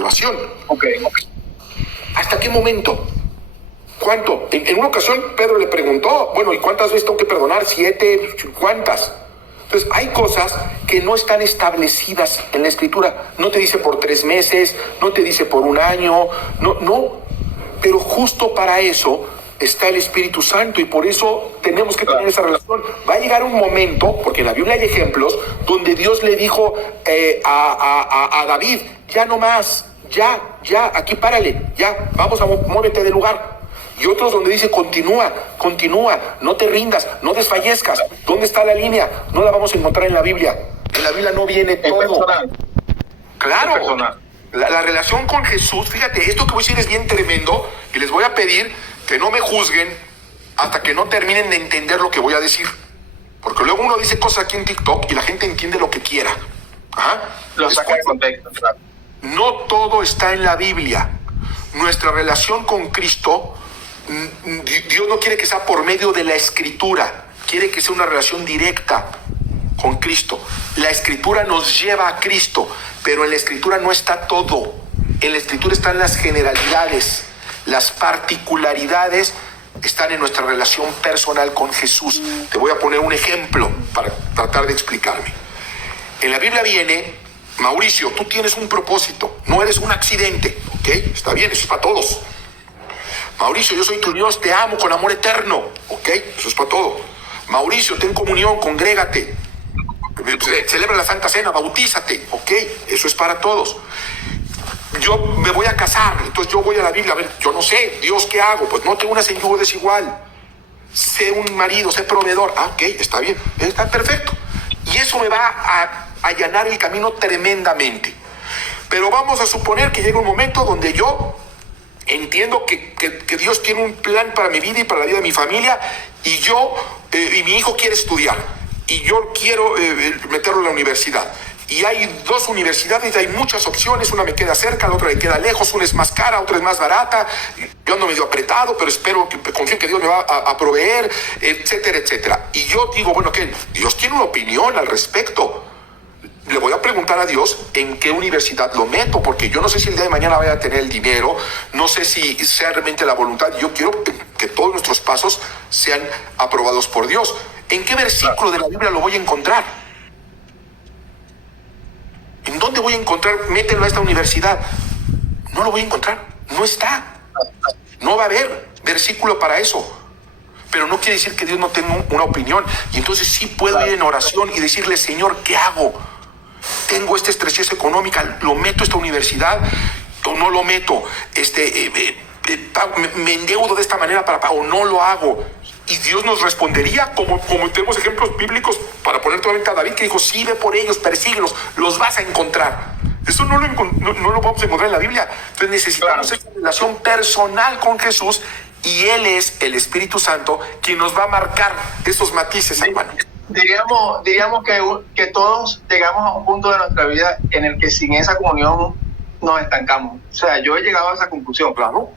salvación. Ok. ¿Hasta qué momento? ¿Cuánto? En una ocasión Pedro le preguntó, bueno, ¿y cuántas veces tengo que perdonar? 7, ¿cuántas? Entonces hay cosas que no están establecidas en la Escritura. No te dice por 3 meses, no te dice por 1 año, no. Pero justo para eso está el Espíritu Santo y por eso tenemos que tener esa relación. Va a llegar un momento, porque en la Biblia hay ejemplos, donde Dios le dijo a David, ya no más, ya, aquí párale, ya, vamos a muévete del lugar. Y otros donde dice, continúa, no te rindas, no desfallezcas. ¿Dónde está la línea? No la vamos a encontrar en la Biblia. En la Biblia no viene todo. Personal. Claro. Es personal. La relación con Jesús, fíjate, esto que voy a decir es bien tremendo y les voy a pedir que no me juzguen hasta que no terminen de entender lo que voy a decir. Porque luego uno dice cosas aquí en TikTok y la gente entiende lo que quiera. Ajá. Lo saca de contexto, claro. No todo está en la Biblia. Nuestra relación con Cristo, Dios no quiere que sea por medio de la Escritura, quiere que sea una relación directa con Cristo. La Escritura nos lleva a Cristo, pero en la Escritura no está todo. En la Escritura están las generalidades, las particularidades están en nuestra relación personal con Jesús. Te voy a poner un ejemplo para tratar de explicarme. En la Biblia viene, Mauricio, tú tienes un propósito, no eres un accidente, ¿ok? Está bien, eso es para todos. Mauricio, yo soy tu Dios, te amo con amor eterno, ¿ok? Eso es para todo. Mauricio, ten comunión, congrégate, celebra la Santa Cena, bautízate, ¿ok? Eso es para todos. Yo me voy a casar, entonces yo voy a la Biblia, a ver, yo no sé, Dios, ¿qué hago? Pues no te unas en yugo desigual. Sé un marido, sé proveedor. Ah, ok, está bien, está perfecto. Y eso me va a allanar el camino tremendamente. Pero vamos a suponer que llega un momento donde yo entiendo que Dios tiene un plan para mi vida y para la vida de mi familia, y yo, y mi hijo quiere estudiar, y yo quiero meterlo en la universidad. Y hay 2 universidades, hay muchas opciones, una me queda cerca, la otra me queda lejos, una es más cara, otra es más barata, yo ando medio apretado, pero espero, confío en que Dios me va a proveer, etcétera, etcétera. Y yo digo, bueno, ¿qué? Dios tiene una opinión al respecto. Le voy a preguntar a Dios en qué universidad lo meto, porque yo no sé si el día de mañana vaya a tener el dinero, no sé si sea realmente la voluntad. Yo quiero que todos nuestros pasos sean aprobados por Dios. ¿En qué versículo de la Biblia lo voy a encontrar? ¿En dónde voy a encontrar? Mételo a esta universidad. No lo voy a encontrar. No está. No va a haber versículo para eso. Pero no quiere decir que Dios no tenga una opinión. Y entonces sí puedo ir en oración y decirle, Señor, ¿qué hago? Tengo esta estrechez económica, ¿lo meto a esta universidad o no lo meto? Me endeudo de esta manera para pagar o no lo hago. Y Dios nos respondería, como tenemos ejemplos bíblicos, para poner nuevamente a David, que dijo, sí, ve por ellos, persíguelos, los vas a encontrar. Eso no lo vamos a encontrar en la Biblia. Entonces necesitamos esa relación personal con Jesús, y Él es el Espíritu Santo quien nos va a marcar esos matices, hermano. Diríamos que todos llegamos a un punto de nuestra vida en el que sin esa comunión nos estancamos. O sea, yo he llegado a esa conclusión. Claro.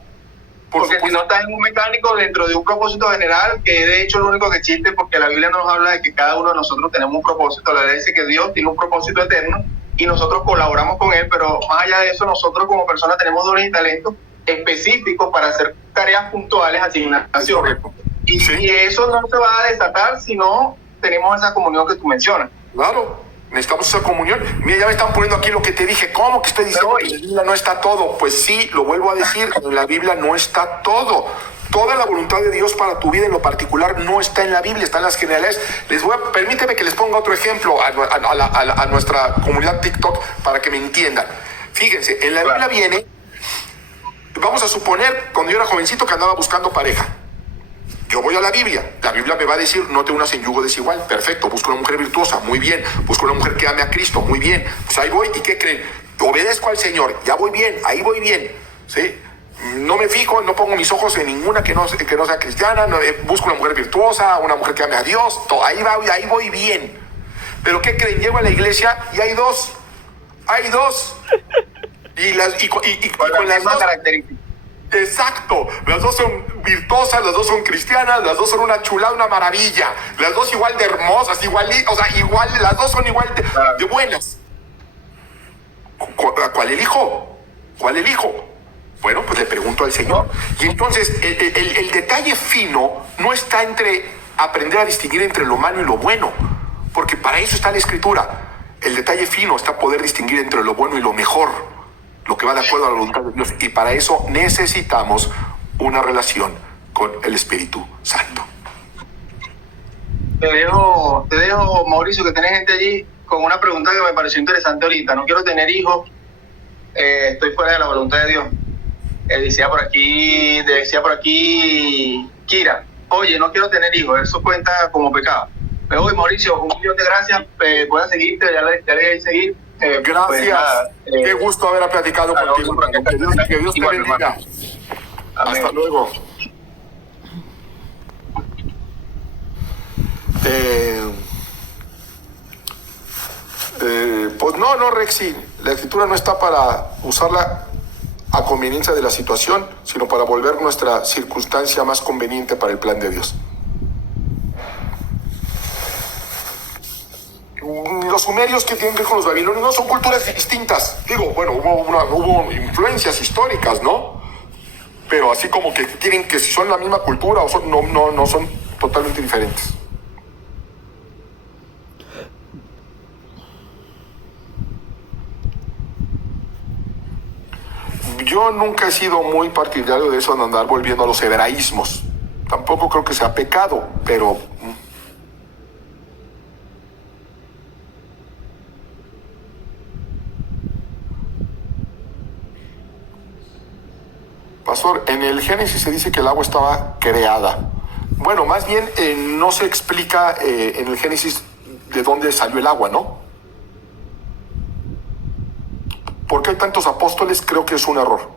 Porque si no estás en un mecánico dentro de un propósito general, que de hecho es lo único que existe, porque la Biblia nos habla de que cada uno de nosotros tenemos un propósito. La Biblia dice que Dios tiene un propósito eterno y nosotros colaboramos con Él, pero más allá de eso, nosotros como personas tenemos dones y talentos específicos para hacer tareas puntuales, asignaciones. Y eso no se va a desatar si no tenemos esa comunión que tú mencionas. Claro. Necesitamos esa comunión. Mira, ya me están poniendo aquí lo que te dije. ¿Cómo que estoy diciendo que en la Biblia no está todo? Pues sí, lo vuelvo a decir, en la Biblia no está todo. Toda la voluntad de Dios para tu vida en lo particular no está en la Biblia, está en las generalidades. Permíteme que les ponga otro ejemplo a nuestra comunidad TikTok para que me entiendan. Fíjense, en la Biblia viene, vamos a suponer, cuando yo era jovencito que andaba buscando pareja. Yo voy a la Biblia me va a decir, no te unas en yugo desigual, perfecto, busco una mujer virtuosa, muy bien, busco una mujer que ame a Cristo, muy bien, pues ahí voy, ¿y qué creen? Obedezco al Señor, ya voy bien, ahí voy bien, ¿sí? No me fijo, no pongo mis ojos en ninguna que no sea cristiana, busco una mujer virtuosa, una mujer que ame a Dios, ahí voy bien. Pero ¿qué creen? Llego a la iglesia y hay dos, y con las dos características. Exacto, las dos son virtuosas, las dos son cristianas, las dos son una chulada, una maravilla, las dos igual de hermosas, igual, las dos son igual de buenas. ¿A cuál elijo? ¿Cuál elijo? Bueno, pues le pregunto al Señor. Y entonces el detalle fino no está entre aprender a distinguir entre lo malo y lo bueno, porque para eso está la Escritura. El detalle fino está poder distinguir entre lo bueno y lo mejor, lo que va de acuerdo a la voluntad de Dios. Y para eso necesitamos una relación con el Espíritu Santo. Te dejo, Mauricio, que tenés gente allí con una pregunta que me pareció interesante ahorita. No quiero tener hijos, estoy fuera de la voluntad de Dios. Decía por aquí Kira, oye, no quiero tener hijos, eso cuenta como pecado. Me voy, Mauricio, un millón de gracias, voy a seguirte, ya le voy a seguir. Gracias, pues nada, qué gusto haber platicado contigo, hermano. Que Dios te bendiga. Hermano. Hasta luego. Pues no, Rexy, la Escritura no está para usarla a conveniencia de la situación, sino para volver nuestra circunstancia más conveniente para el plan de Dios. Los sumerios, que tienen que ver con los babilonios, no son culturas distintas. Digo, bueno, hubo influencias históricas, ¿no? Pero así como que tienen que si son la misma cultura o son, no son totalmente diferentes. Yo nunca he sido muy partidario de eso, de andar volviendo a los hebraísmos. Tampoco creo que sea pecado, pero Pastor, en el Génesis se dice que el agua estaba creada. Bueno, más bien no se explica en el Génesis de dónde salió el agua, ¿no? ¿Por qué hay tantos apóstoles? Creo que es un error.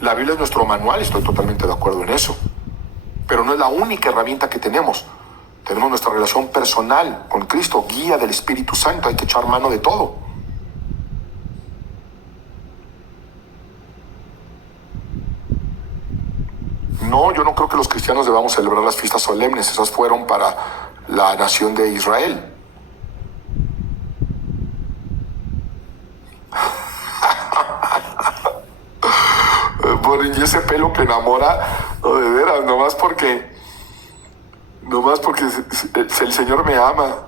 La Biblia es nuestro manual, estoy totalmente de acuerdo en eso. Pero no es la única herramienta que tenemos. Tenemos nuestra relación personal con Cristo, guía del Espíritu Santo, hay que echar mano de todo. No, yo no creo que los cristianos debamos celebrar las fiestas solemnes, esas fueron para la nación de Israel. Y ese pelo que enamora, no, de veras, nomás porque el Señor me ama.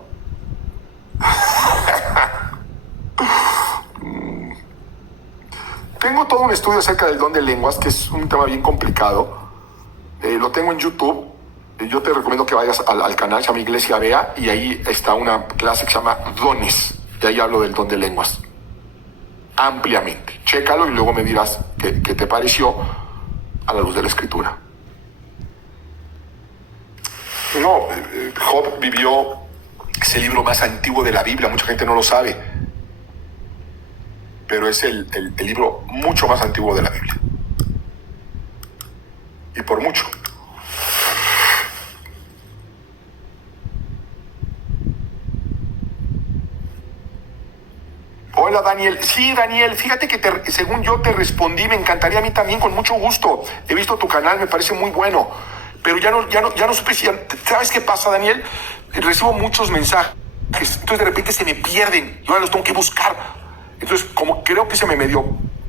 Tengo todo un estudio acerca del don de lenguas, que es un tema bien complicado. Lo tengo en YouTube. Yo te recomiendo que vayas al canal, se llama Iglesia Bea, y ahí está una clase que se llama Dones, y ahí hablo del don de lenguas ampliamente. Chécalo y luego me dirás qué te pareció a la luz de la Escritura. No, Job vivió ese libro más antiguo de la Biblia, mucha gente no lo sabe, pero es el libro mucho más antiguo de la Biblia. Y por mucho. Hola, Daniel. Sí, Daniel, fíjate que según yo te respondí, me encantaría a mí también, con mucho gusto. He visto tu canal, me parece muy bueno. Pero ya no supe si... ¿Sabes qué pasa, Daniel? Recibo muchos mensajes, entonces de repente se me pierden. Yo ahora los tengo que buscar. Entonces, como creo que se me medio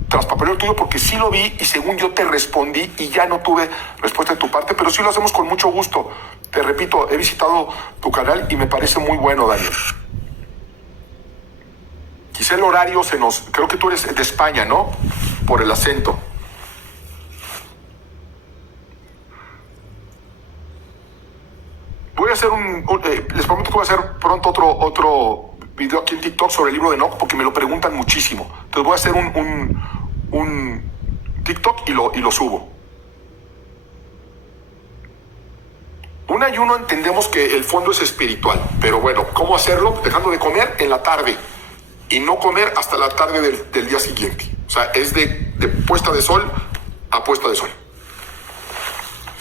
traspapeló el tuyo, porque sí lo vi y según yo te respondí y ya no tuve respuesta de tu parte, pero sí lo hacemos con mucho gusto. Te repito, he visitado tu canal y me parece muy bueno, Daniel. Quizá el horario creo que tú eres de España, ¿no? Por el acento. Voy a hacer les prometo que voy a hacer pronto otro video aquí en TikTok sobre el libro de Enoch, porque me lo preguntan muchísimo. Entonces voy a hacer un TikTok y lo subo. Un ayuno entendemos que el fondo es espiritual, pero bueno, ¿cómo hacerlo? Dejando de comer en la tarde y no comer hasta la tarde del día siguiente. O sea, es de puesta de sol a puesta de sol.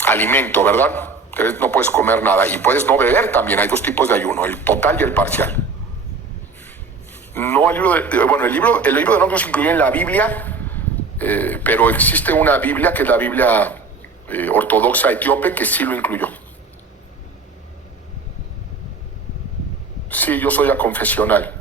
Alimento, ¿verdad? Entonces no puedes comer nada y puedes no beber también. Hay dos tipos de ayuno, el total y el parcial. No el libro de Enoch no se incluye en la Biblia, pero existe una Biblia que es la Biblia ortodoxa etíope que sí lo incluyó. Sí, yo soy aconfesional.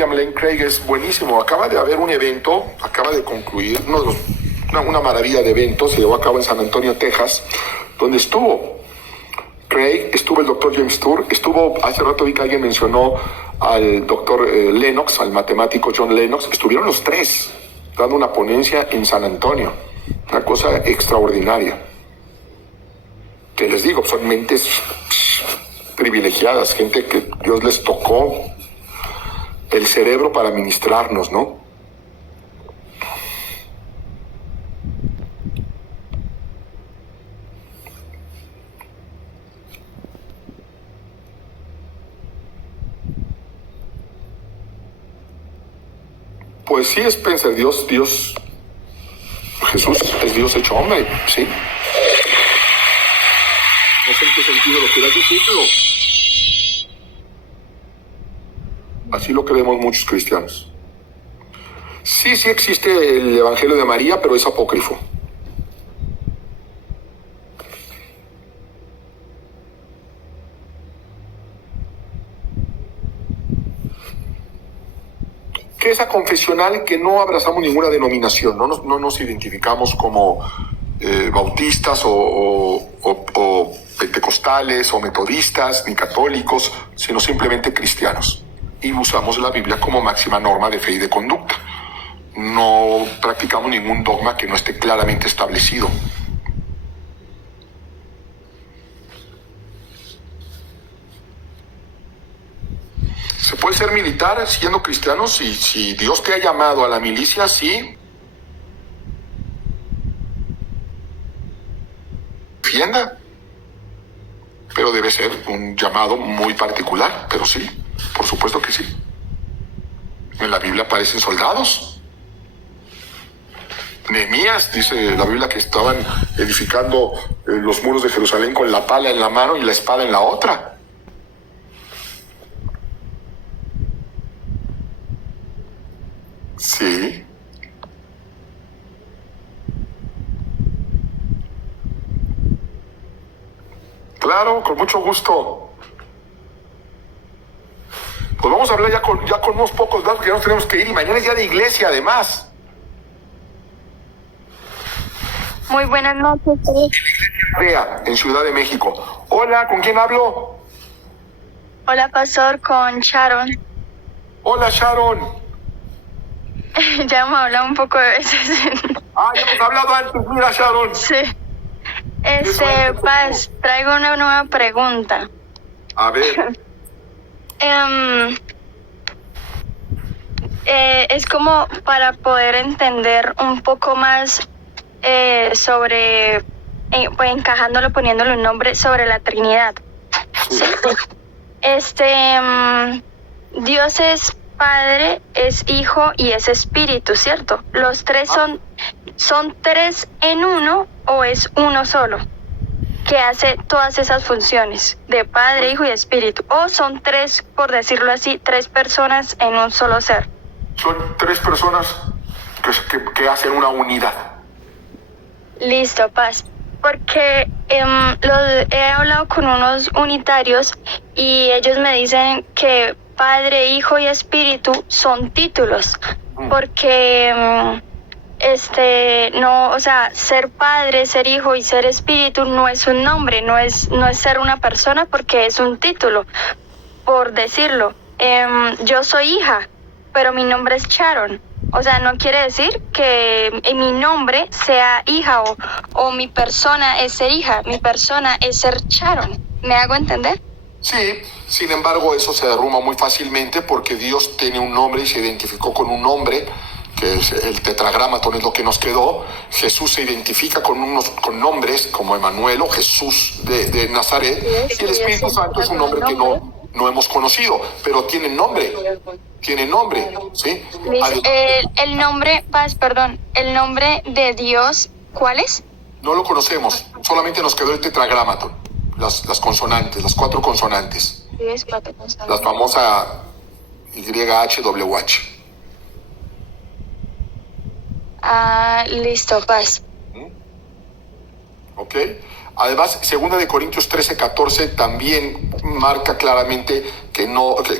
William Lane Craig es buenísimo. Acaba de haber un evento, acaba de concluir, una maravilla de eventos, se llevó a cabo en San Antonio, Texas, donde estuvo Craig, estuvo el doctor James Tour, estuvo, hace rato vi que alguien mencionó al doctor Lennox, al matemático John Lennox. Estuvieron los tres dando una ponencia en San Antonio. Una cosa extraordinaria. Que les digo, son mentes privilegiadas, gente que Dios les tocó el cerebro para ministrarnos, ¿no? Pues sí, Spencer, Dios, Jesús es Dios hecho hombre, ¿sí? No sé en qué sentido lo quieras decir, pero así lo creemos muchos cristianos. Sí existe el Evangelio de María, pero es apócrifo. Que esa confesional que no abrazamos ninguna denominación, no nos identificamos como bautistas o pentecostales o metodistas ni católicos, sino simplemente cristianos. Y usamos la Biblia como máxima norma de fe y de conducta. No practicamos ningún dogma que no esté claramente establecido. ¿Se puede ser militar siendo cristiano? Si Dios te ha llamado a la milicia, sí. Defienda. Pero debe ser un llamado muy particular, pero sí, por supuesto que sí. En la Biblia aparecen soldados. Nehemías, dice la Biblia, que estaban edificando los muros de Jerusalén con la pala en la mano y la espada en la otra. Sí. Claro, con mucho gusto. Pues vamos a hablar ya con unos pocos datos, que ya nos tenemos que ir, y mañana es día de iglesia, además. Muy buenas noches. En Ciudad de México. Hola, ¿con quién hablo? Hola, pastor, con Sharon. Hola, Sharon. Ya hemos hablado un poco de veces. Ya hemos hablado antes, mira, Sharon. Sí. Paz, traigo una nueva pregunta. A ver. Es como para poder entender un poco más sobre, pues encajándolo, poniéndole un nombre sobre la Trinidad. ¿Sí? Dios es Padre, es Hijo y es Espíritu, ¿cierto? ¿Los tres son tres en uno o es uno solo que hace todas esas funciones de Padre, Hijo y Espíritu? ¿O son tres, por decirlo así, tres personas en un solo ser? Son tres personas que hacen una unidad. Listo, Paz. Porque he hablado con unos unitarios y ellos me dicen que Padre, Hijo y Espíritu son títulos, porque no, o sea, ser Padre, ser Hijo y ser Espíritu no es un nombre, no es ser una persona, porque es un título, por decirlo. Yo soy hija, pero mi nombre es Sharon. O sea, no quiere decir que mi nombre sea hija o mi persona es ser hija, mi persona es ser Sharon. ¿Me hago entender? Sí, sin embargo, eso se derrumba muy fácilmente porque Dios tiene un nombre y se identificó con un nombre, que es el tetragramatón, es lo que nos quedó. Jesús se identifica con nombres como Emanuel o Jesús de Nazaret, y el Espíritu Santo es un nombre que no hemos conocido, pero tiene nombre, ¿sí? El nombre, Paz, perdón, el nombre de Dios, ¿cuál es? No lo conocemos, solamente nos quedó el tetragramatón, las consonantes, las cuatro consonantes. Sí, es cuatro consonantes. La famosa YHWH. Listo, Paz. ¿Ok? Además, 2 Corintios 13:14 también marca claramente que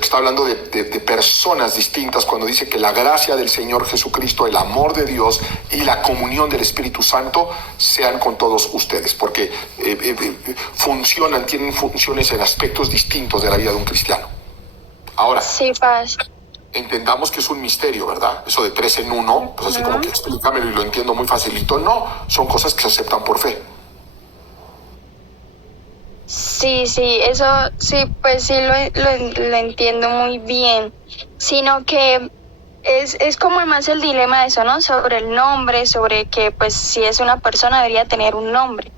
está hablando de personas distintas cuando dice que la gracia del Señor Jesucristo, el amor de Dios y la comunión del Espíritu Santo sean con todos ustedes, porque tienen funciones en aspectos distintos de la vida de un cristiano. Ahora, Sí, Paz. entendamos que es un misterio, ¿verdad? Eso de 3 en 1, pues así como que explícamelo y lo entiendo muy facilito. No, son cosas que se aceptan por fe. Sí, eso sí, pues sí lo entiendo muy bien, sino que es como más el dilema de eso, ¿no? Sobre el nombre, sobre que pues si es una persona debería tener un nombre.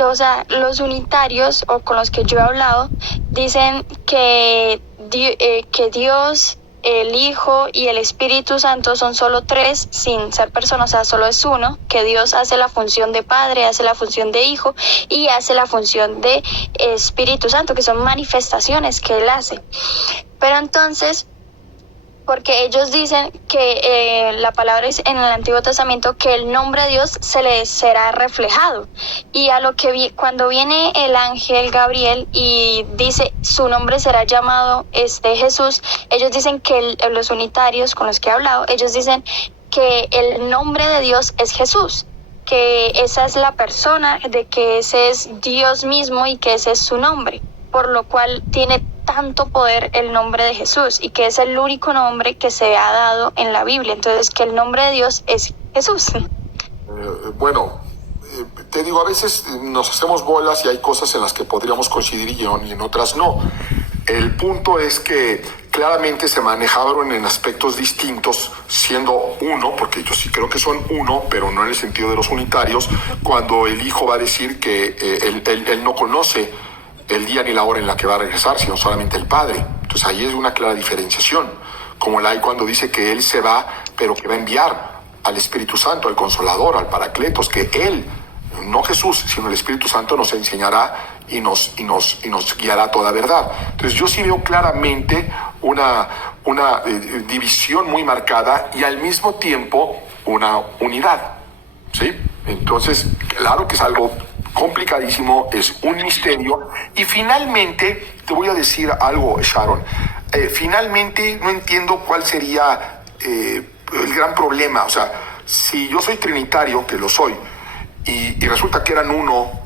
O sea, los unitarios o con los que yo he hablado dicen que Dios, el Hijo y el Espíritu Santo son solo tres sin ser personas, o sea, solo es uno, que Dios hace la función de Padre, hace la función de Hijo y hace la función de Espíritu Santo, que son manifestaciones que Él hace. Pero entonces, porque ellos dicen que la palabra es en el Antiguo Testamento que el nombre de Dios se les será reflejado, y a lo que cuando viene el ángel Gabriel y dice su nombre será llamado Jesús, ellos dicen que los unitarios con los que he hablado, ellos dicen que el nombre de Dios es Jesús, que esa es la persona, de que ese es Dios mismo y que ese es su nombre, por lo cual tiene tanto poder el nombre de Jesús y que es el único nombre que se ha dado en la Biblia. Entonces, que el nombre de Dios es Jesús. Te digo, a veces nos hacemos bolas y hay cosas en las que podríamos coincidir y en otras no. El punto es que claramente se manejaron en aspectos distintos, siendo uno, porque yo sí creo que son uno, pero no en el sentido de los unitarios, cuando el Hijo va a decir que él no conoce el día ni la hora en la que va a regresar, sino solamente el Padre. Entonces ahí es una clara diferenciación, como la hay cuando dice que Él se va, pero que va a enviar al Espíritu Santo, al Consolador, al Paracletos, que Él, no Jesús, sino el Espíritu Santo nos enseñará y nos guiará a toda verdad. Entonces yo sí veo claramente una división muy marcada y al mismo tiempo una unidad, ¿sí? Entonces, claro que es algo complicadísimo, es un misterio. Y finalmente, te voy a decir algo, Sharon. Finalmente, no entiendo cuál sería el gran problema. O sea, si yo soy trinitario, que lo soy, y resulta que eran uno,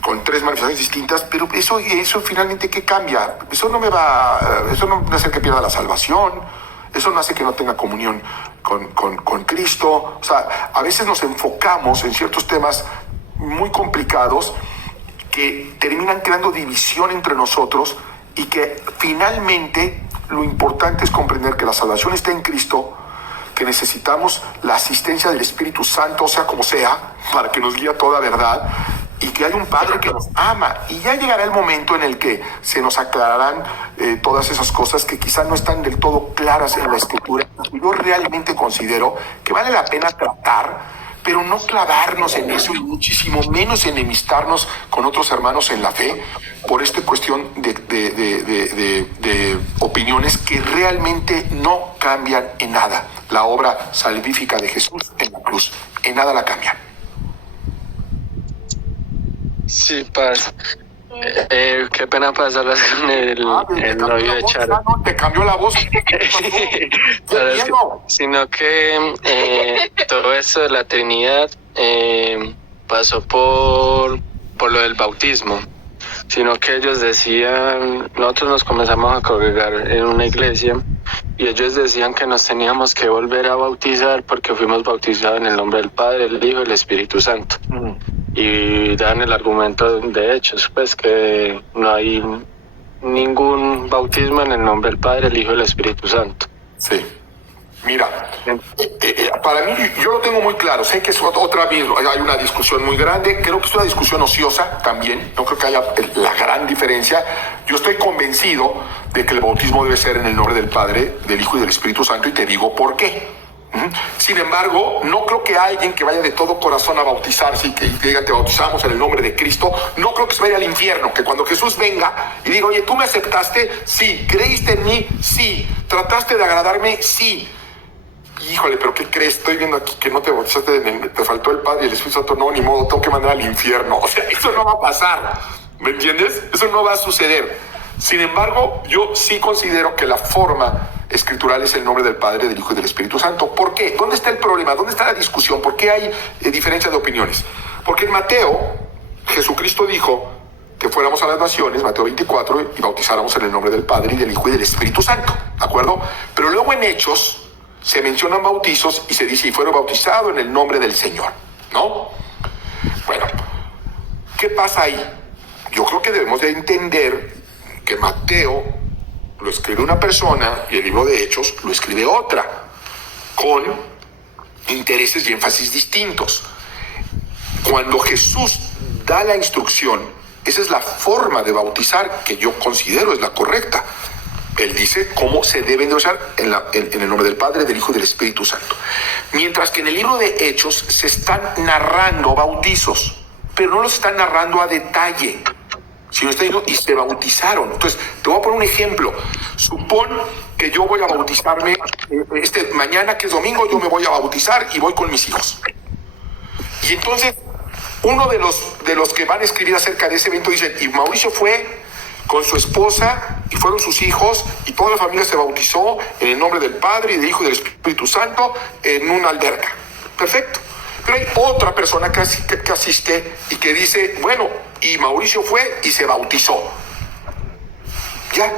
con tres manifestaciones distintas, pero eso finalmente, ¿qué cambia? Eso no me hace que pierda la salvación, eso no hace que no tenga comunión con Cristo. O sea, a veces nos enfocamos en ciertos temas muy complicados que terminan creando división entre nosotros, y que finalmente lo importante es comprender que la salvación está en Cristo, que necesitamos la asistencia del Espíritu Santo, o sea como sea, para que nos guíe a toda verdad, y que hay un Padre que nos ama, y ya llegará el momento en el que se nos aclararán todas esas cosas que quizás no están del todo claras en la Escritura. Yo realmente considero que vale la pena tratar, pero no clavarnos en eso, y muchísimo menos enemistarnos con otros hermanos en la fe por esta cuestión de opiniones que realmente no cambian en nada la obra salvífica de Jesús en la cruz. En nada la cambian. Sí, Paz. Qué pena pasarlas con el novio de Charo. No, te cambió la voz. Sino que todo esto de la Trinidad pasó por lo del bautismo. Sino que ellos decían, nosotros nos comenzamos a congregar en una iglesia y ellos decían que nos teníamos que volver a bautizar porque fuimos bautizados en el nombre del Padre, el Hijo y el Espíritu Santo. Y dan el argumento de hechos, pues que no hay ningún bautismo en el nombre del Padre, el Hijo y el Espíritu Santo. Sí. Mira, para mí, yo lo tengo muy claro. Sé que es otra vez, hay una discusión muy grande. Creo que es una discusión ociosa también. No creo que haya la gran diferencia. Yo estoy convencido de que el bautismo debe ser en el nombre del Padre, del Hijo y del Espíritu Santo, y te digo por qué. Sin embargo, no creo que alguien que vaya de todo corazón a bautizarse y que diga te bautizamos en el nombre de Cristo, no creo que se vaya al infierno. Que cuando Jesús venga y diga, oye, ¿tú me aceptaste? Sí. ¿Creíste en mí? Sí. ¿Trataste de agradarme? Sí. híjole, pero ¿qué crees? Estoy viendo aquí que no te bautizaste, te faltó el Padre y el Espíritu Santo. No, ni modo, tengo que mandar al infierno. O sea, eso no va a pasar, ¿me entiendes? Eso no va a suceder. Sin embargo, yo sí considero que la forma escritural es el nombre del Padre, del Hijo y del Espíritu Santo. ¿Por qué? ¿Dónde está el problema? ¿Dónde está la discusión? ¿Por qué hay diferencia de opiniones? Porque en Mateo, Jesucristo dijo que fuéramos a las naciones, Mateo 24, y bautizáramos en el nombre del Padre y del Hijo y del Espíritu Santo, ¿de acuerdo? Pero luego en Hechos se mencionan bautizos y se dice, y fueron bautizados en el nombre del Señor, ¿no? Bueno, ¿qué pasa ahí? Yo creo que debemos de entender que Mateo lo escribe una persona y el libro de Hechos lo escribe otra, con intereses y énfasis distintos. Cuando Jesús da la instrucción, esa es la forma de bautizar que yo considero es la correcta. Él dice cómo se deben de usar en el nombre del Padre, del Hijo y del Espíritu Santo. Mientras que en el libro de Hechos se están narrando bautizos, pero no los están narrando a detalle, sino está diciendo, y se bautizaron. Entonces, te voy a poner un ejemplo. Supón que yo voy a bautizarme, mañana que es domingo, yo me voy a bautizar y voy con mis hijos. Y entonces, uno de los que van a escribir acerca de ese evento dice, y Mauricio fue con su esposa y fueron sus hijos y toda la familia se bautizó en el nombre del Padre y del Hijo y del Espíritu Santo en una alberca. Perfecto. Pero hay otra persona que asiste y que dice, bueno, y Mauricio fue y se bautizó. Ya.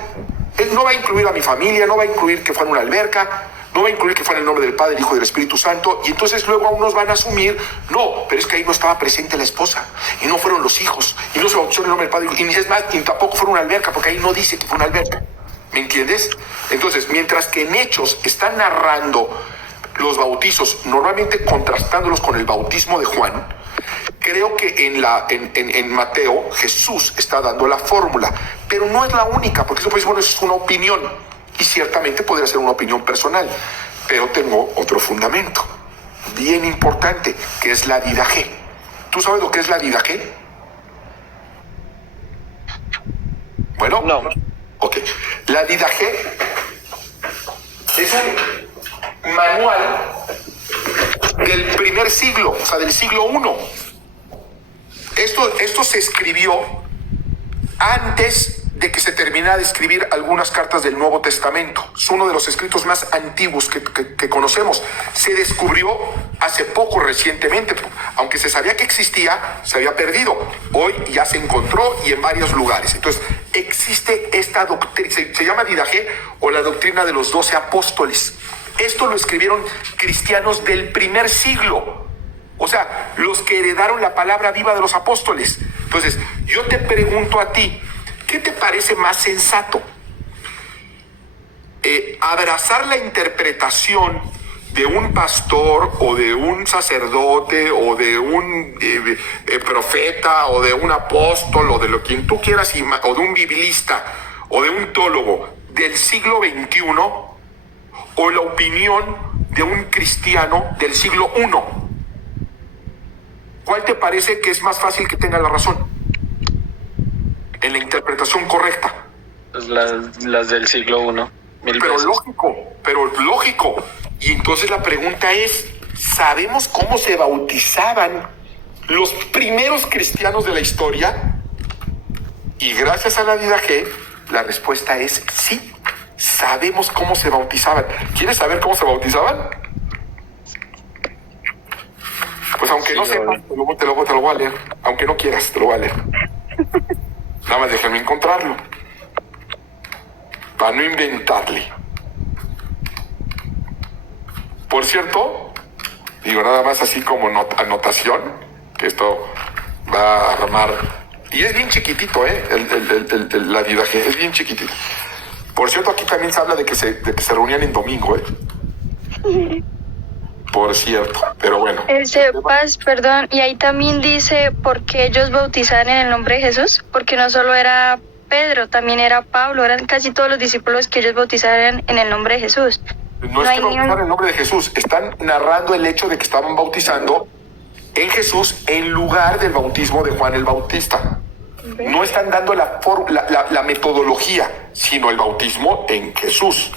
Él no va a incluir a mi familia, no va a incluir que fue en una alberca, no va a incluir que fue en el nombre del Padre, del Hijo y del Espíritu Santo. Y entonces luego a unos van a asumir, no, pero es que ahí no estaba presente la esposa, y no fueron los hijos, y no se bautizó en el nombre del Padre, y es más, y tampoco fue una alberca, porque ahí no dice que fue una alberca. ¿Me entiendes? Entonces, mientras que en Hechos están narrando los bautizos, normalmente contrastándolos con el bautismo de Juan, creo que en Mateo Jesús está dando la fórmula, pero no es la única, porque eso, pues, bueno, es una opinión, y ciertamente podría ser una opinión personal, pero tengo otro fundamento bien importante, que es la didaje. ¿Tú sabes lo que es la didaje? Bueno, No. Ok. La didaje es un manual del primer siglo, o sea, del siglo I. Esto se escribió antes de que se terminara de escribir algunas cartas del Nuevo Testamento. Es uno de los escritos más antiguos que conocemos. Se descubrió hace poco, recientemente, aunque se sabía que existía, se había perdido. Hoy ya se encontró y en varios lugares. Entonces, existe esta doctrina, se llama didaje o la doctrina de los 12 apóstoles. Esto lo escribieron cristianos del primer siglo. O sea, los que heredaron la palabra viva de los apóstoles. Entonces, yo te pregunto a ti, ¿qué te parece más sensato? ¿Abrazar la interpretación de un pastor o de un sacerdote o de un profeta o de un apóstol o de lo quien tú quieras, o de un biblista o de un teólogo del siglo XXI, o la opinión de un cristiano del siglo I? ¿Cuál te parece que es más fácil que tenga la razón en la interpretación correcta? Pues las del siglo I, mil Pero veces. lógico. Y entonces la pregunta es, ¿sabemos cómo se bautizaban los primeros cristianos de la historia? Y gracias a la didaje, la respuesta es sí. Sabemos cómo se bautizaban. ¿Quieres saber cómo se bautizaban? Pues aunque no sepas, te lo voy a leer. Aunque no quieras, te lo voy a leer. Nada más déjame encontrarlo, para no inventarle. Por cierto, digo nada más así como anotación, que esto va a armar. Y es bien chiquitito, la didaje, es bien chiquitito. Por cierto, aquí también se habla de que se reunían en domingo, Por cierto, pero bueno. Paz, perdón, y ahí también dice por qué ellos bautizaban en el nombre de Jesús, porque no solo era Pedro, también era Pablo, eran casi todos los discípulos que ellos bautizaban en el nombre de Jesús. No es que bautizaran en el nombre de Jesús, están narrando el hecho de que estaban bautizando en Jesús en lugar del bautismo de Juan el Bautista. No están dando la metodología, sino el bautismo en Jesús.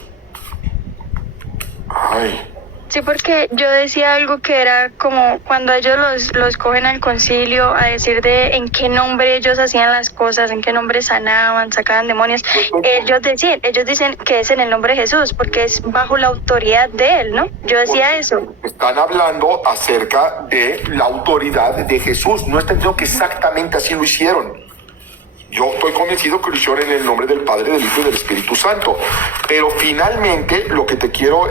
Ay. Sí, porque yo decía algo que era como cuando ellos los cogen al concilio a decir de en qué nombre ellos hacían las cosas, en qué nombre sanaban, sacaban demonios. Ellos dicen que es en el nombre de Jesús, porque es bajo la autoridad de él, ¿no? Yo decía eso. Están hablando acerca de la autoridad de Jesús. No están diciendo que exactamente así lo hicieron. Yo estoy convencido que lo hicieron en el nombre del Padre, del Hijo y del Espíritu Santo. Pero finalmente lo que te quiero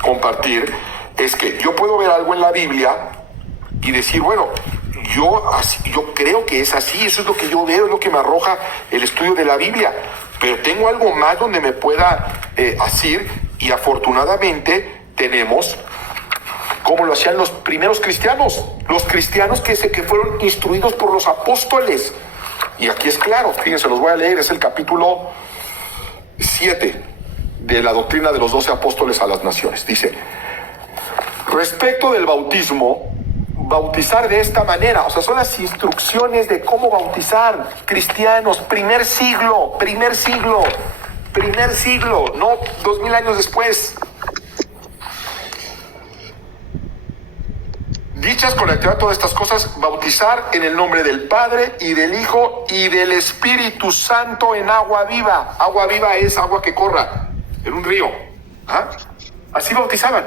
compartir es que yo puedo ver algo en la Biblia y decir, bueno, yo creo que es así, eso es lo que yo veo, es lo que me arroja el estudio de la Biblia. Pero tengo algo más donde me pueda asir, y afortunadamente tenemos, como lo hacían los primeros cristianos, los cristianos que fueron instruidos por los apóstoles. Y aquí es claro, fíjense, los voy a leer, es el capítulo 7 de la doctrina de los 12 apóstoles a las naciones. Dice, respecto del bautismo, bautizar de esta manera, o sea, son las instrucciones de cómo bautizar cristianos, primer siglo, no 2000 años después. Dichas con la actividad de todas estas cosas, bautizar en el nombre del Padre y del Hijo y del Espíritu Santo en agua viva. Agua viva es agua que corra en un río. ¿Ah? Así bautizaban.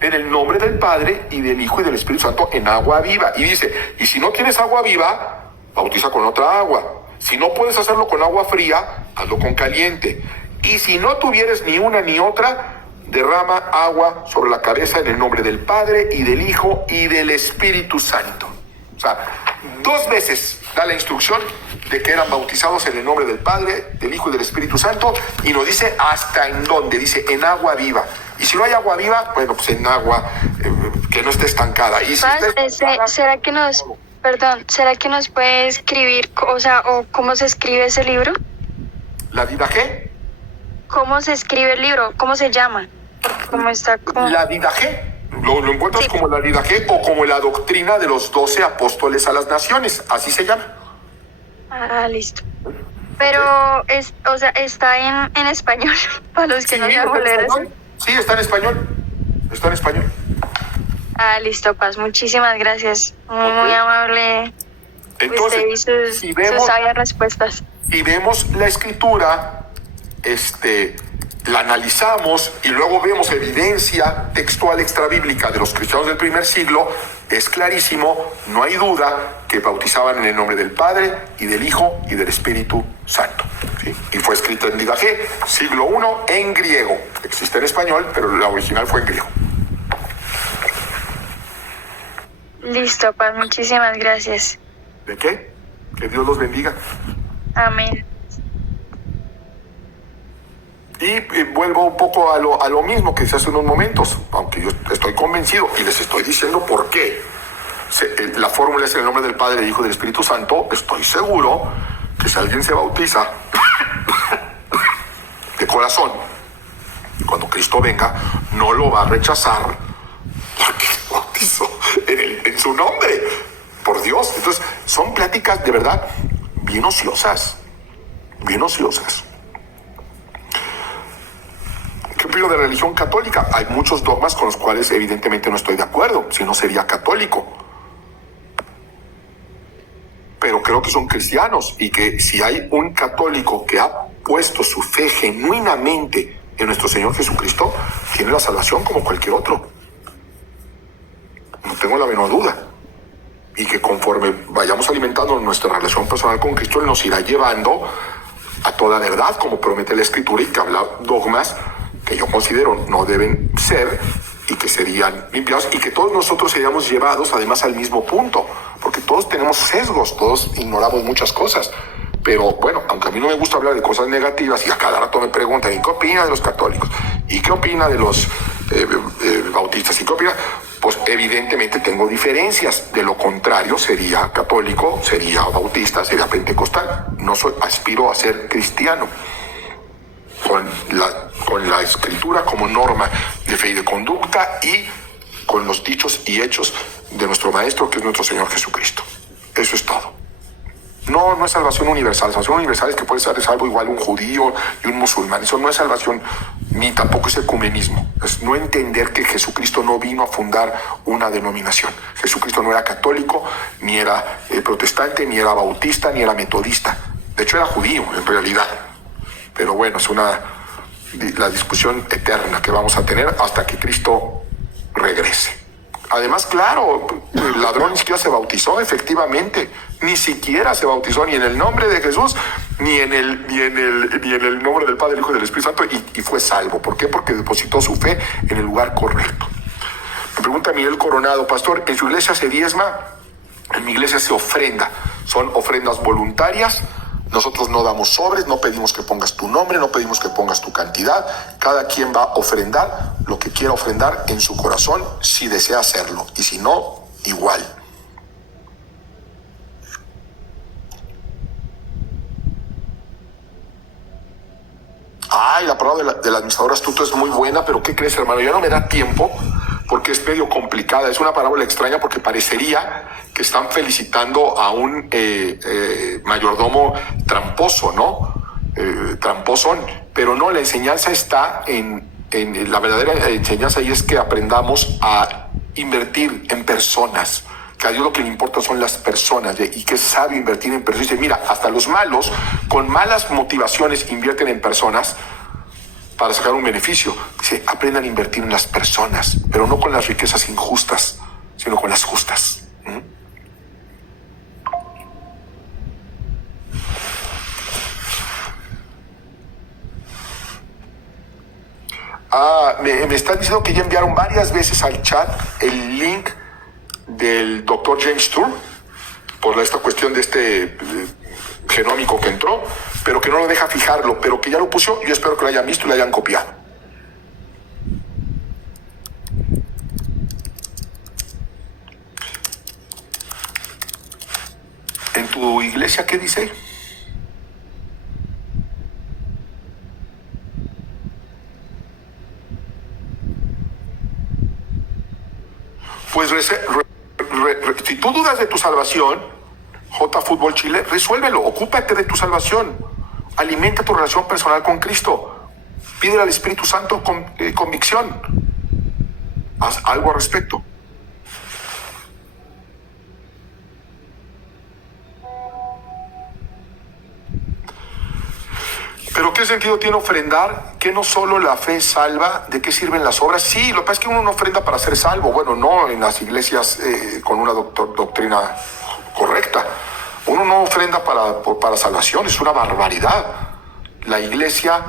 En el nombre del Padre y del Hijo y del Espíritu Santo en agua viva. Y dice, y si no tienes agua viva, bautiza con otra agua. Si no puedes hacerlo con agua fría, hazlo con caliente. Y si no tuvieres ni una ni otra, derrama agua sobre la cabeza en el nombre del Padre y del Hijo y del Espíritu Santo. O sea, 2 veces da la instrucción de que eran bautizados en el nombre del Padre, del Hijo y del Espíritu Santo, y nos dice hasta en dónde, dice en agua viva. Y si no hay agua viva, bueno, pues en agua que no esté estancada. Y si ¿Será que nos puede escribir, o cómo se escribe ese libro? ¿La Didaje? ¿Cómo se escribe el libro? ¿Cómo se llama? ¿Cómo está? La Didaje. Lo encuentras sí, como la Didaje o como la doctrina de los 12 apóstoles a las naciones. Así se llama. Ah, listo. Pero, está en español, para los que no saben leer eso. Sí, está en español. Está en español. Ah, listo, Paz. Muchísimas gracias. Muy amable. Entonces, usted y sus sabias respuestas. Si vemos la escritura, la analizamos y luego vemos evidencia textual extrabíblica de los cristianos del primer siglo, es clarísimo, no hay duda que bautizaban en el nombre del Padre y del Hijo y del Espíritu Santo. ¿Sí? Y fue escrito en Didaje, siglo I, en griego. Existe en español, pero la original fue en griego. Listo, Paz, muchísimas gracias. ¿De qué? Que Dios los bendiga. Amén. Y vuelvo un poco a lo mismo que decía hace unos momentos, aunque yo estoy convencido y les estoy diciendo por qué. La fórmula es en el nombre del Padre, del Hijo y del Espíritu Santo. Estoy seguro que si alguien se bautiza de corazón, cuando Cristo venga, no lo va a rechazar porque bautizó en su nombre, por Dios. Entonces, son pláticas de verdad bien ociosas, bien ociosas. ¿Qué opino de religión católica? Hay muchos dogmas con los cuales evidentemente no estoy de acuerdo, si no sería católico. Pero creo que son cristianos y que si hay un católico que ha puesto su fe genuinamente en nuestro Señor Jesucristo, tiene la salvación como cualquier otro. No tengo la menor duda. Y que conforme vayamos alimentando nuestra relación personal con Cristo, Él nos irá llevando a toda verdad, como promete la Escritura, y que habla dogmas que yo considero no deben ser y que serían limpiados, y que todos nosotros seríamos llevados además al mismo punto, porque todos tenemos sesgos, todos ignoramos muchas cosas. Pero bueno, aunque a mí no me gusta hablar de cosas negativas y a cada rato me preguntan, ¿y qué opina de los católicos? ¿Y qué opina de los bautistas? ¿Y qué opina? Pues evidentemente tengo diferencias. De lo contrario, sería católico, sería bautista, sería pentecostal. No aspiro a ser cristiano. Con la escritura como norma de fe y de conducta, y con los dichos y hechos de nuestro Maestro, que es nuestro Señor Jesucristo. Eso es todo. No es salvación universal. Salvación universal es que puede ser salvo igual un judío y un musulmán. Eso no es salvación ni tampoco es ecumenismo. Es no entender que Jesucristo no vino a fundar una denominación. Jesucristo no era católico, ni era protestante, ni era bautista, ni era metodista. De hecho, era judío, en realidad. Pero bueno, es la discusión eterna que vamos a tener hasta que Cristo regrese. Además, claro, el ladrón ni siquiera se bautizó, efectivamente. Ni siquiera se bautizó ni en el nombre de Jesús, ni en el nombre del Padre, del Hijo y del Espíritu Santo, y fue salvo. ¿Por qué? Porque depositó su fe en el lugar correcto. Me pregunta Miguel Coronado: pastor, ¿en su iglesia se diezma? En mi iglesia se ofrenda. Son ofrendas voluntarias. Nosotros no damos sobres, no pedimos que pongas tu nombre, no pedimos que pongas tu cantidad. Cada quien va a ofrendar lo que quiera ofrendar en su corazón, si desea hacerlo. Y si no, igual. Ay, la palabra del administrador astuto es muy buena, pero ¿qué crees, hermano? Ya no me da tiempo porque es medio complicada. Es una parábola extraña porque parecería que están felicitando a un mayordomo tramposo, ¿no? Tramposón. Pero no, la enseñanza está en la verdadera enseñanza, y es que aprendamos a invertir en personas. Que a Dios lo que le importa son las personas, y que es sabio invertir en personas. Dice, mira, hasta los malos, con malas motivaciones, invierten en personas para sacar un beneficio. Dice, aprendan a invertir en las personas, pero no con las riquezas injustas, sino con las justas. Me están diciendo que ya enviaron varias veces al chat el link del doctor James Tour por esta cuestión de este genómico que entró, pero que no lo deja fijarlo, pero que ya lo puso. Yo espero que lo hayan visto y lo hayan copiado. ¿En tu iglesia qué dice? Pues si tú dudas de tu salvación, J Fútbol Chile, resuélvelo, ocúpate de tu salvación, alimenta tu relación personal con Cristo, pídele al Espíritu Santo convicción, haz algo al respecto. Pero ¿qué sentido tiene ofrendar? Que no solo la fe salva, ¿de qué sirven las obras? Sí, lo que pasa es que uno no ofrenda para ser salvo. Bueno, no en las iglesias con una doctrina correcta. Uno no ofrenda para salvación, es una barbaridad. En la iglesia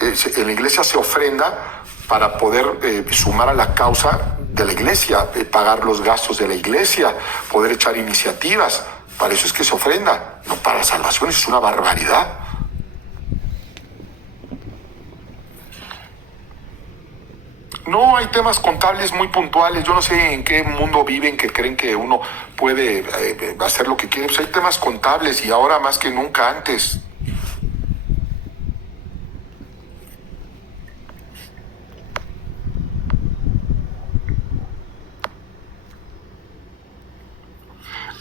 se ofrenda para poder sumar a la causa de la iglesia, pagar los gastos de la iglesia, poder echar iniciativas. Para eso es que se ofrenda, no para salvación, es una barbaridad. No, hay temas contables muy puntuales. Yo no sé en qué mundo viven que creen que uno puede hacer lo que quiere. Pues hay temas contables y ahora más que nunca antes.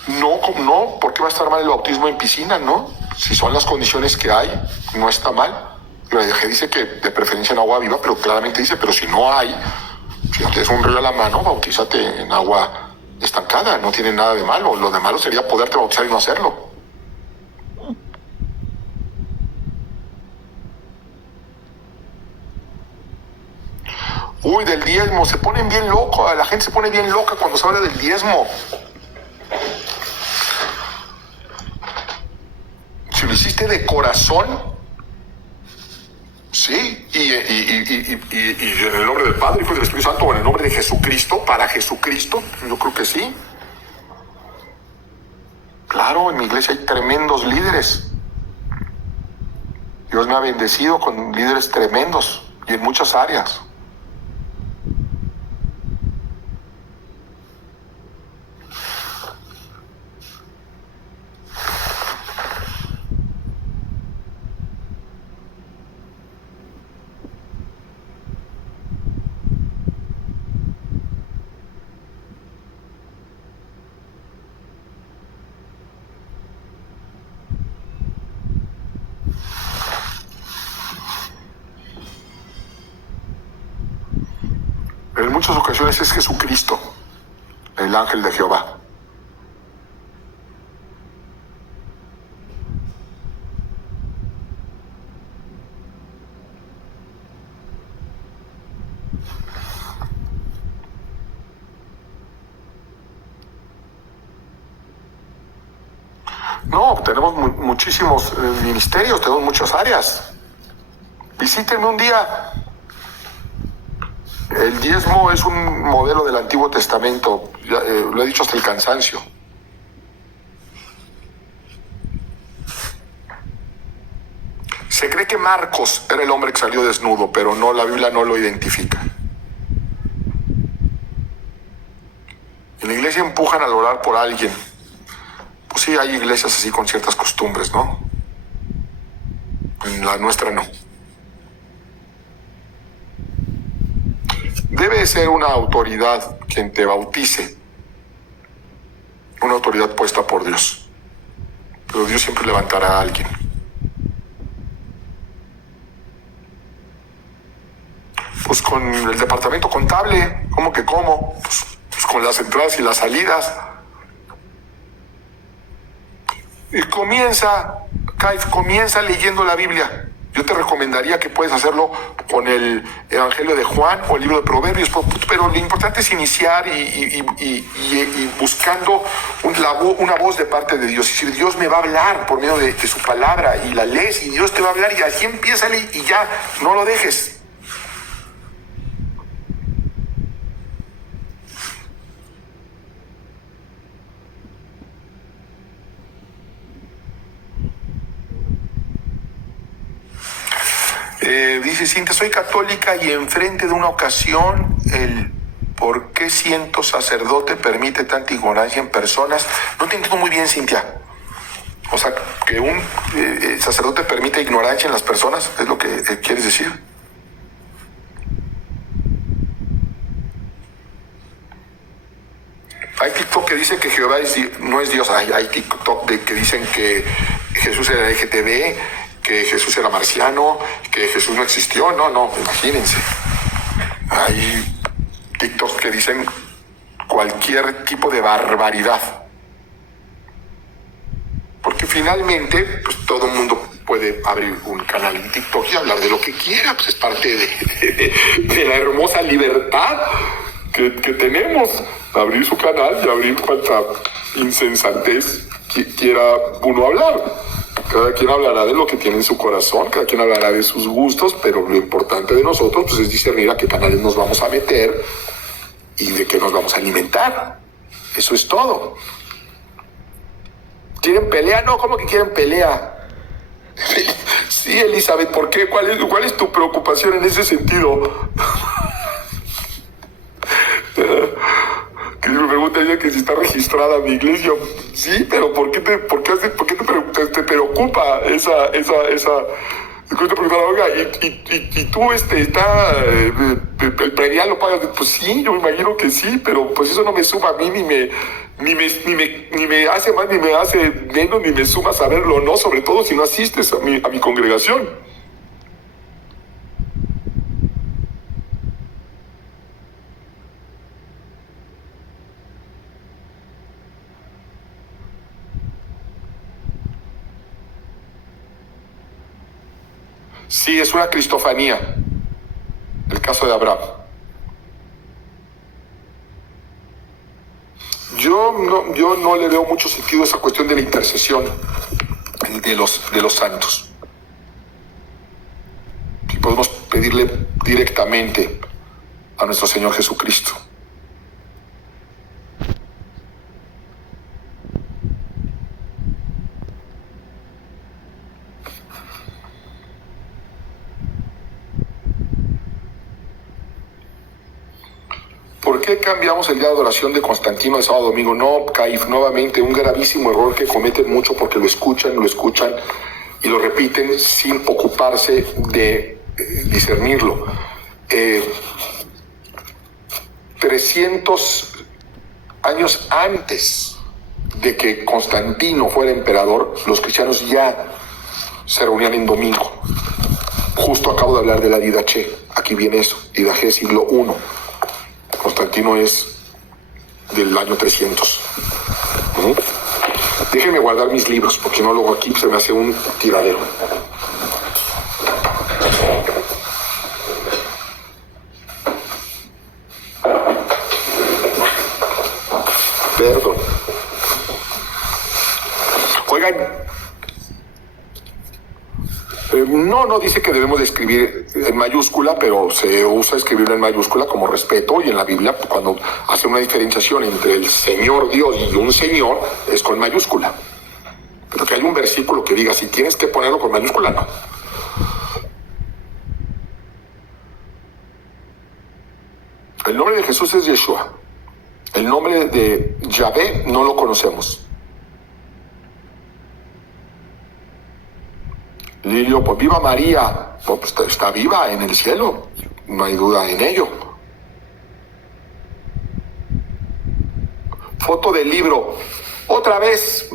No, ¿por qué va a estar mal el bautismo en piscina? No, si son las condiciones que hay, no está mal. La IDG dice que de preferencia en agua viva, pero claramente dice, pero si no hay, si no tienes un río a la mano, bautízate en agua estancada, no tiene nada de malo. Lo de malo sería poderte bautizar y no hacerlo. Uy, del diezmo, se ponen bien locos, la gente se pone bien loca cuando se habla del diezmo. Si lo hiciste de corazón, sí, y en el nombre del Padre, Hijo y del Espíritu Santo, o en el nombre de Jesucristo, para Jesucristo, yo creo que sí. Claro, en mi iglesia hay tremendos líderes. Dios me ha bendecido con líderes tremendos y en muchas áreas. muchas ocasiones es Jesucristo, el ángel de Jehová. No, tenemos muchísimos ministerios, tenemos muchas áreas. Visítenme un día. El diezmo es un modelo del Antiguo Testamento, lo he dicho hasta el cansancio. Se cree que Marcos era el hombre que salió desnudo, pero no, la Biblia no lo identifica. En la iglesia empujan al orar por alguien. Pues sí, hay iglesias así con ciertas costumbres, ¿no? En la nuestra no. Debe ser una autoridad quien te bautice, una autoridad puesta por Dios, pero Dios siempre levantará a alguien. Pues con el departamento contable, ¿cómo que cómo? Pues con las entradas y las salidas. Y comienza leyendo la Biblia. Yo te recomendaría que puedes hacerlo con el Evangelio de Juan o el libro de Proverbios, pero lo importante es iniciar y buscando una voz de parte de Dios. Es decir, Dios me va a hablar por medio de su palabra, y la lees y Dios te va a hablar, y así empieza y ya, no lo dejes. Dice Cintia, soy católica y enfrente de una ocasión el ¿por qué siento sacerdote permite tanta ignorancia en personas? No te entiendo muy bien, Cintia. O sea, que un sacerdote permite ignorancia en las personas, ¿es lo que quieres decir? Hay TikTok que dice que Jehová no es Dios. Hay TikTok que dicen que Jesús era LGTB, que Jesús era marciano, que Jesús no existió. No, imagínense. Hay TikToks que dicen cualquier tipo de barbaridad. Porque finalmente, pues todo el mundo puede abrir un canal en TikTok y hablar de lo que quiera. Pues es parte de la hermosa libertad que tenemos. Abrir su canal y abrir cuanta insensatez quiera uno hablar. Cada quien hablará de lo que tiene en su corazón, cada quien hablará de sus gustos, pero lo importante de nosotros pues, es discernir a qué canales nos vamos a meter y de qué nos vamos a alimentar. Eso es todo. ¿Quieren pelea? No, ¿cómo que quieren pelea? Sí, Elizabeth, ¿por qué? ¿Cuál es tu preocupación en ese sentido? Que me pregunta ella que si está registrada mi iglesia. Sí, pero ¿por qué te preocupa esa? Después te preguntan, oiga, ¿y tú está el predial lo pagas? Pues sí, yo me imagino que sí, pero pues eso no me suma a mí, ni me hace más, ni me hace menos, ni me suma saberlo, no, sobre todo si no asistes a mi congregación. Sí, es una cristofanía, el caso de Abraham. Yo no le veo mucho sentido a esa cuestión de la intercesión de los santos. Y podemos pedirle directamente a nuestro Señor Jesucristo. ¿Por qué cambiamos el día de adoración de Constantino de sábado a domingo? No, Caif, nuevamente un gravísimo error que cometen mucho porque lo escuchan y lo repiten sin ocuparse de discernirlo. 300 años antes de que Constantino fuera emperador, los cristianos ya se reunían en domingo. Justo acabo de hablar de la Didache. Aquí viene eso, Didache siglo I. Constantino es del año 300. Déjenme guardar mis libros, porque no luego aquí se me hace un tiradero. Perdón. Oigan, no dice que debemos de escribir en mayúscula, pero se usa escribirlo en mayúscula como respeto, y en la Biblia cuando hace una diferenciación entre el Señor Dios y un Señor es con mayúscula. Pero que hay un versículo que diga si tienes que ponerlo con mayúscula, no. El nombre de Jesús es Yeshua. El nombre de Yahvé no lo conocemos. Lilio, pues viva María, pues está viva en el cielo, no hay duda en ello. Foto del libro, otra vez.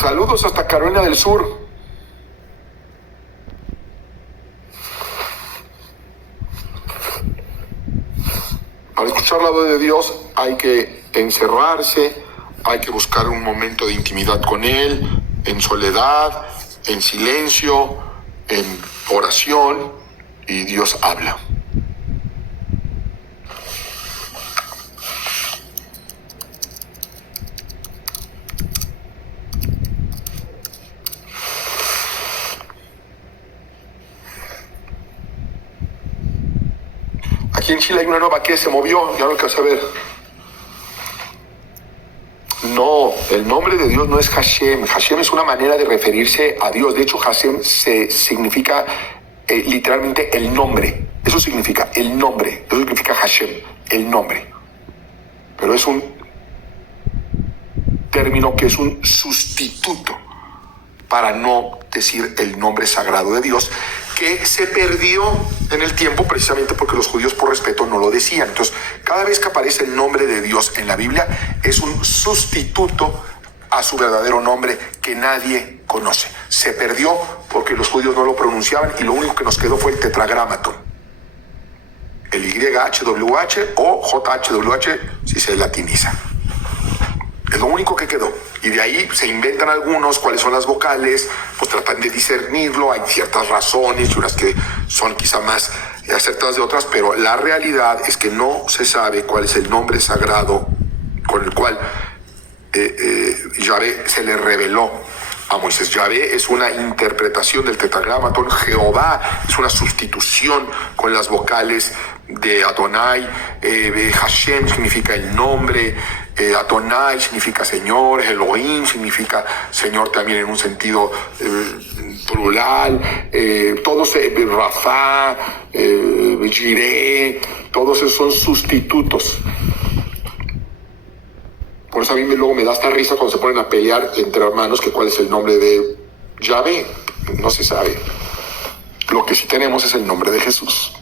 Saludos hasta Carolina del Sur. Para escuchar la voz de Dios hay que encerrarse, hay que buscar un momento de intimidad con Él, en soledad, en silencio, en oración, y Dios habla. Aquí en Chile hay una nueva que se movió, ya lo alcancé a ver. No, el nombre de Dios no es Hashem. Hashem es una manera de referirse a Dios. De hecho, Hashem significa literalmente el nombre. Eso significa el nombre. Eso significa Hashem, el nombre. Pero es un término que es un sustituto para no decir el nombre sagrado de Dios, que se perdió en el tiempo precisamente porque los judíos por respeto no lo decían. Entonces, cada vez que aparece el nombre de Dios en la Biblia es un sustituto a su verdadero nombre que nadie conoce. Se perdió porque los judíos no lo pronunciaban y lo único que nos quedó fue el tetragramaton. El YHWH o JHWH si se latiniza. Es lo único que quedó. Y de ahí se inventan algunos cuáles son las vocales, pues tratan de discernirlo, hay ciertas razones, y unas que son quizá más acertadas de otras, pero la realidad es que no se sabe cuál es el nombre sagrado con el cual Yahvé se le reveló a Moisés. Yahvé es una interpretación del tetragramaton, Jehová es una sustitución con las vocales de Adonai, Hashem significa el nombre, Adonai significa Señor, Elohim significa Señor también en un sentido plural, todos, Rafa, Jireh, todos esos son sustitutos. Por eso a mí luego me da esta risa cuando se ponen a pelear entre hermanos que cuál es el nombre de Yahvé. No se sabe. Lo que sí tenemos es el nombre de Jesús.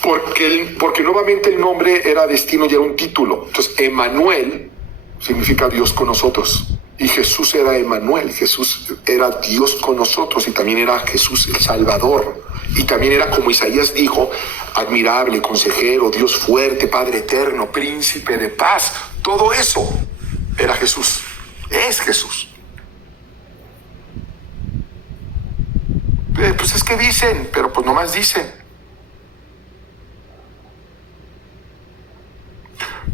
Porque nuevamente el nombre era destino y era un título. Entonces, Emmanuel significa Dios con nosotros. Y Jesús era Emmanuel. Jesús era Dios con nosotros y también era Jesús el Salvador. Y también era, como Isaías dijo, admirable, consejero, Dios fuerte, Padre eterno, príncipe de paz. Todo eso era Jesús. Es Jesús. Pues es que dicen, pero pues nomás dicen.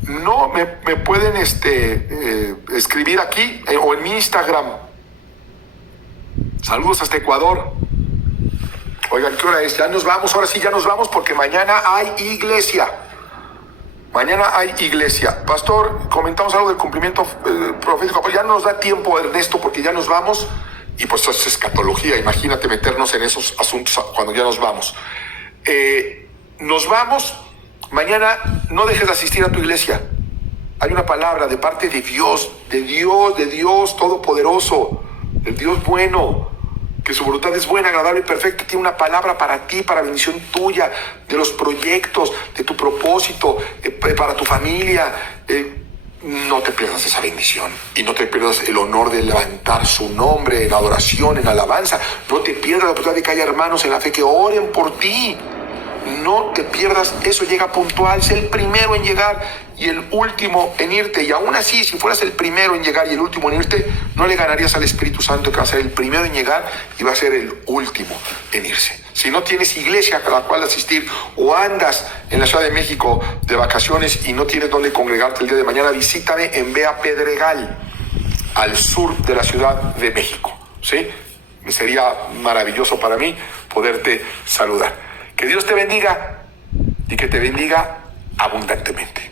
No, me pueden escribir aquí o en mi Instagram. Saludos hasta Ecuador. Oigan, ¿qué hora es? Ya nos vamos, ahora sí ya nos vamos porque mañana hay iglesia. Mañana hay iglesia. Pastor, comentamos algo del cumplimiento profético, pues ya no nos da tiempo, Ernesto, porque ya nos vamos. Y pues eso es escatología, imagínate meternos en esos asuntos cuando ya nos vamos. Nos vamos. Mañana no dejes de asistir a tu iglesia. Hay una palabra de parte de Dios Todopoderoso, del Dios bueno, que su voluntad es buena, agradable y perfecta. Tiene una palabra para ti, para bendición tuya, de los proyectos, de tu propósito, para tu familia. no te pierdas esa bendición y no te pierdas el honor de levantar su nombre en adoración, en alabanza. No te pierdas la oportunidad de que haya hermanos en la fe que oren por ti. No te pierdas, eso llega puntual. Sé el primero en llegar y el último en irte. Y aún así, si fueras el primero en llegar y el último en irte, no le ganarías al Espíritu Santo, que va a ser el primero en llegar y va a ser el último en irse. Si no tienes iglesia a la cual asistir o andas en la Ciudad de México de vacaciones y no tienes dónde congregarte el día de mañana, visítame en Vea Pedregal, al sur de la Ciudad de México, ¿sí? Sería maravilloso para mí poderte saludar. Que Dios te bendiga y que te bendiga abundantemente.